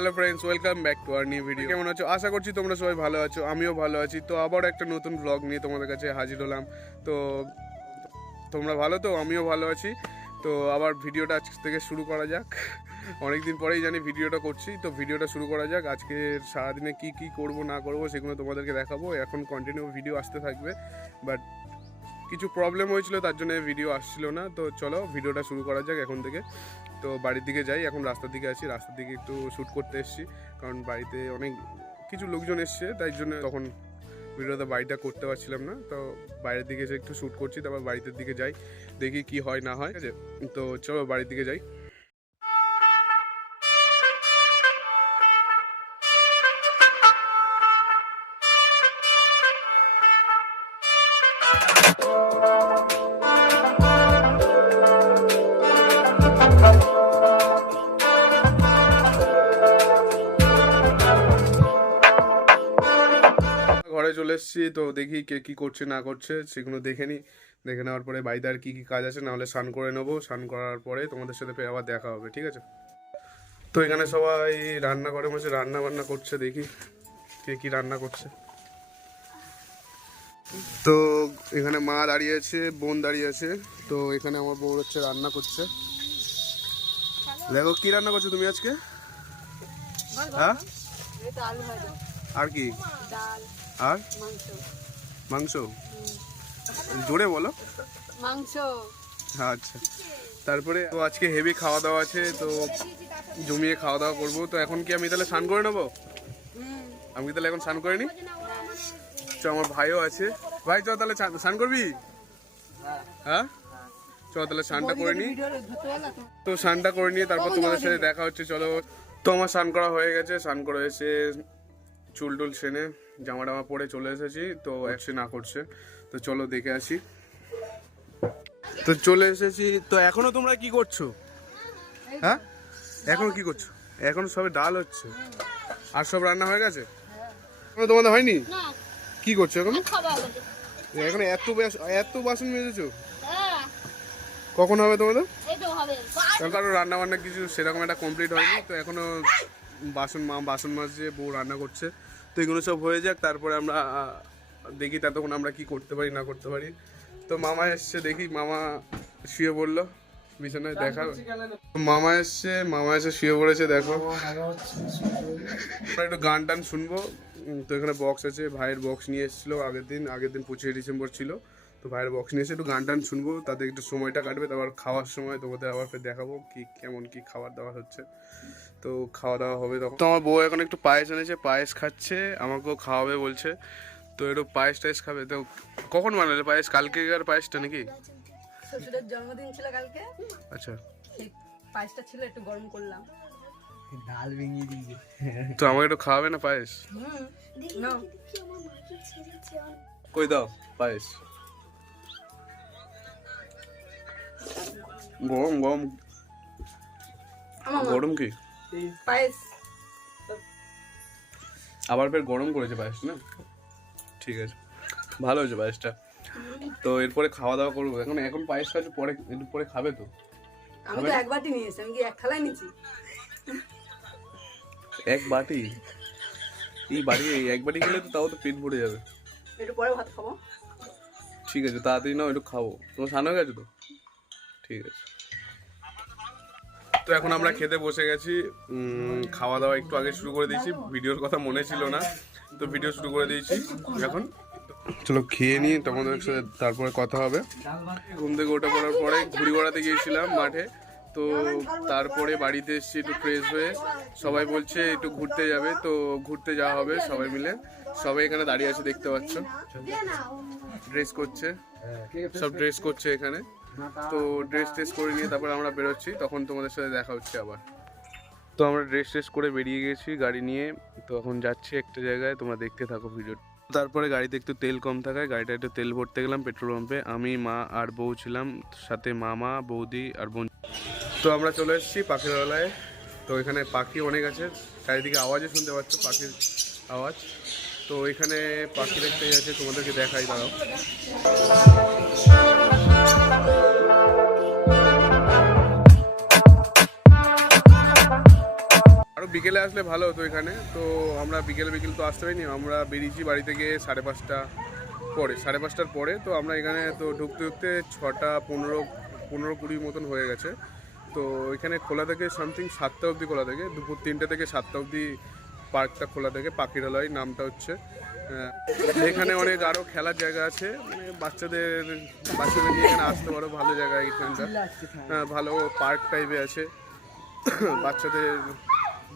Hello friends welcome back to our new video কেমন আছো? আশা করছি তোমরা সবাই ভালো আছো, আমিও ভালো আছি। তো আবার একটা নতুন ব্লগ নিয়ে তোমাদের কাছে হাজির হলাম। তো তোমরা ভালো তো? আমিও ভালো আছি। তো আবার ভিডিওটা আজ থেকে শুরু করা যাক। অনেকদিন পরেই জানি ভিডিওটা করছি। তো ভিডিওটা শুরু করা যাক। আজকে সারাদিনে কি কি করব, না করব, সেগুলো তোমাদেরকে দেখাবো। এখন কন্টিনিউ ভিডিও আসতে থাকবে। বাট কিছু প্রবলেম হয়েছিল, তার জন্য ভিডিও আসছিল না। তো চলো ভিডিওটা শুরু করা যাক এখন থেকে। তো বাড়ির দিকে যাই, এখন রাস্তার দিকে আছি। রাস্তার দিকে একটু শ্যুট করতে এসেছি। কারণ বাড়িতে অনেক, কিছু লোকজন এসছে, তাই জন্য তখন ভিডিওতে বাড়িটা করতে পারছিলাম না। তো বাইরের দিকে এসে একটু শ্যুট করছি, তারপর বাড়িতে দিকে যাই, দেখি কি হয়, না হয়। তো চলো, বাড়ির দিকে যাই। ঘরে চলে এসেছি তো দেখি কে কি করছে না করছে সেগুলো দেখে নিই। দেখে নেওয়ার পরে বাড়িতে আর কী কী কাজ আছে নাহলে স্নান করে নেব। স্নান করার পরে তোমাদের সাথে ফের আবার দেখা হবে ঠিক আছে? তো এখানে সবাই রান্না করে বসে রান্না বান্না করছে দেখি কে কি রান্না করছে। তো এখানে মা দাঁড়িয়ে আছে বোন দাঁড়িয়ে আছে তো এখানে আমার বউ হচ্ছে রান্না করছে। দেখো কি রান্না করছ তুমি আজকে? হ্যাঁ? আর কি? ডাল। আর? মাংস। জোরে বলো। মাংস। আচ্ছা। তারপরে তো আজকে হেভি খাওয়া দাওয়া আছে তো জমিয়ে খাওয়া দাওয়া করব। তো এখন কি আমি তাহলে স্নান করে নেব? আমি কি তাহলে এখন স্নান করে নি চ আমার ভাইও আছে। ভাই চ তাহলে স্নান- করবি? হ্যাঁ। চ তাহলে স্নানটা করে নি। তো স্নানটা করে নিয়ে তারপর তোমাদের সাথে দেখা হচ্ছে। চলো তো আমার স্নান করা হয়ে গেছে। স্নান করে এসে চুল টুল সেনে জামা টামা পরে চলে এসেছি তো একসে না করছে। তো চলো দেখে আসি। তো চলে এসেছি তো এখনও তোমরা কি করছ? হ্যাঁ? এখনও কি করছ? এখন সবে ডাল হচ্ছে। আর সব রান্না হয়ে গেছে? তোমাদের হয়নি? না। কি করছ এখন? খাবার এখন এত বাস- এত বাসন মেজেছো? হ্যাঁ। কখন হবে তোমাদের? এই তো হবে। কারণ কারও রান্না বান্না কিছু সেরকম একটা কমপ্লিট হয়নি তো এখনও বাসন মা বাসন মাছ মাজছে বউ রান্না করছে। তো এগুলো সব হয়ে যাক তারপরে আমরা দেখি ততক্ষণ আমরা কি করতে পারি না করতে পারি। তো মামা এসছে দেখি মামা শুয়ে পড়ল বিছানায় দেখা মামা এসছে মামা এসে শুয়ে পড়েছে দেখো। একটু গান টান শুনব। তো এখানে বক্স আছে ভাইয়ের বক্স নিয়ে এসেছিল আগের দিন আগের দিন পঁচিশে ডিসেম্বর ছিল। তো ভাইয়ের বক্স নিয়ে এসে একটু গান টান শুনব তাতে একটু সময়টা কাটবে তারপর খাওয়ার সময় তোমাদের আবার ফের দেখাবো কি কেমন কি খাবার দাবার হচ্ছে। তো খাওয়া দাওয়া হবে তখন। তো আমার বউ এখন একটু পায়েস এনেছে পায়েস খাচ্ছে আমাকেও খাওয়াবে বলছে। তো একটু পায়েস টায়েস খাবে তো কখন বানালে পায়েস? কালকে আর পায়েসটা নাকি? শ্বশুরের জন্মদিন ছিল কালকে। আচ্ছা। পায়েসটা ছিল একটু গরম করলাম। ডাল ভেঙে দিয়েছে। তো আমাকে একটু খাওয়াবে না পায়েস? হুম। কই দাও পায়েস। গরম গরম। গরম কি? পায়েস। আবার ফের গরম করেছে পায়েস না? ঠিক আছে। ভালো হয়েছে পায়েসটা। তো এরপরে খাওয়া দাওয়া করব। এখন এখন পায়েস খাচ্ছে পরে একটু পরে খাবে তো। আমি তো এক বাটি নিয়েছি আমি কি এক থালায় নিয়েছি? এক বাটি? এই বাটি এই এক বাটি খেলে তো তাও তো পেট ভরে যাবে। একটু পরে ভাত খাব। ঠিক আছে তাড়াতাড়ি নাও একটু খাব। তোমার স্নান হয়ে গেছে তো? ঠিক আছে। তো এখন আমরা খেতে বসে গেছি। খাওয়া দাওয়া একটু আগে শুরু করে দিয়েছি। ভিডিওর কথা মনে ছিল না। তো ভিডিও শুরু করে দিয়েছি। এখন চলো খেয়ে নিই, তোমাদের সাথে তারপরে কথা হবে। ঘুম থেকে ওঠা পড়ার পরে ঘুড়ি ওড়াতে গিয়েছিলাম মাঠে। তো তারপরে বাড়িতে এসেছি একটু ফ্রেশ হয়ে। সবাই বলছে একটু ঘুরতে যাবে। তো ঘুরতে যাওয়া হবে সবাই মিলে। সবাই এখানে দাঁড়িয়ে আছে, দেখতে পাচ্ছ। ড্রেস করছে। সব ড্রেস করছে এখানে। তো ড্রেস ট্রেস করে নিয়ে তারপর আমরা বেরোচ্ছি, তখন তোমাদের সাথে দেখা হচ্ছে আবার। তো আমরা ড্রেস ট্রেস করে বেরিয়ে গেছি গাড়ি নিয়ে, তো এখন যাচ্ছি একটা জায়গায়, তোমরা দেখতে থাকো ভিডিও তারপরে গাড়িতে একটু তেল কম থাকায় গাড়িটা একটু তেল ভরতে গেলাম পেট্রোল পাম্পে আমি, মা আর বউ ছিলাম, সাথে মামা, বৌদি আর বোন। তো আমরা চলে এসেছি পাখিরালয়ে। তো এখানে পাখি অনেক আছে, চারিদিকে আওয়াজও শুনতে পাচ্ছ, পাখির আওয়াজ। তো এখানে পাখি দেখতে আছে তোমাদেরকে দেখাই দাঁড়াও। বিকেলে আসলে ভালো হতো এখানে। তো আমরা বিকেলে বিকেল তো আসতে পারিনি। আমরা বেরিয়েছি বাড়ি থেকে সাড়ে পাঁচটা পরে সাড়ে পাঁচটার পরে। তো আমরা এখানে তো ঢুকতে ঢুকতে ছটা পনেরো পনেরো কুড়ির মতন হয়ে গেছে। তো এখানে খোলা থেকে সামথিং সাতটা অবধি খোলা থাকে। দুপুর তিনটে থেকে সাতটা অবধি পার্কটা খোলা থাকে পাখিরালয় নামটা হচ্ছে। এখানে অনেক আরও খেলার জায়গা আছে। মানে বাচ্চাদের বাচ্চাদের নিয়ে এখানে আসতে পারো ভালো জায়গা এখানটা হ্যাঁ ভালো পার্ক টাইপে আছে। বাচ্চাদের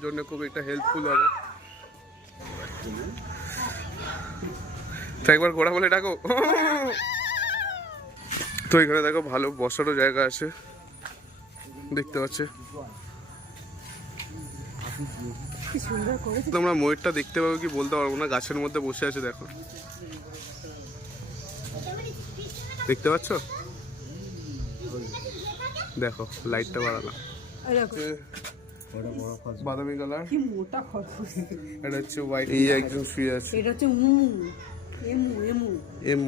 জন্য খুব একটা হেল্পফুল হবে। তো একবার ঘোরা বলে ডাকো। তো এখানে দেখো ভালো বসারও জায়গা আছে। দেখতে পাচ্ছে। তোমরা ময়ূরটা দেখতে পাবো কি বলতে পারব না, গাছের মধ্যে বসে আছে দেখো। দেখতে পাচ্ছ? দেখো লাইটটা বাড়ালাম। এই দেখো বড় বড় ফল বাদামি কালার। কি মোটা খরগোশ এটা হচ্ছে হোয়াইট এই একজন শুয়ে আছে। এটা হচ্ছে মুমু এমু এমু। এম।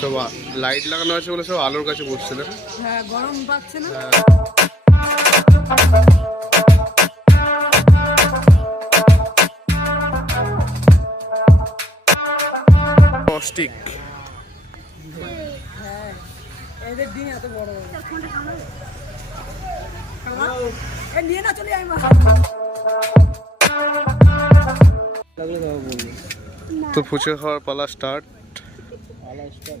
সব লাইট লাগানো আছে বলে সব আলোর কাছে বসছে না? হ্যাঁ গরম পাচ্ছে না। অস্টিক এদের দিন এত বড়। নিয়ে না চলে মা তো ফুচকা খাওয়ার পালা স্টার্ট আলাসটা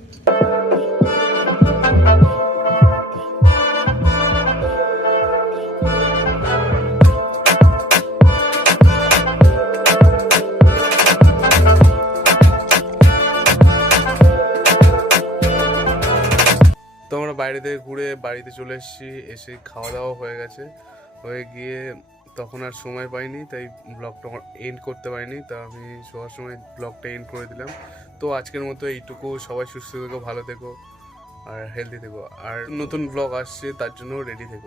তো আমরা বাইরে থেকে ঘুরে বাড়িতে চলে এসেছি, এসে খাওয়া দাওয়া হয়ে গেছে। হয়ে গিয়ে তখন আর সময় পাইনি, তাই ব্লগটা এন্ড করতে পারিনি। তা আমি সবার সময় ব্লগটা এন্ড করে দিলাম। তো আজকের মতো এইটুকু। সবাই সুস্থ থেকো, ভালো থেকো, আর হেলদি থেকো। আর নতুন ব্লগ আসছে, তার জন্য রেডি থেকো।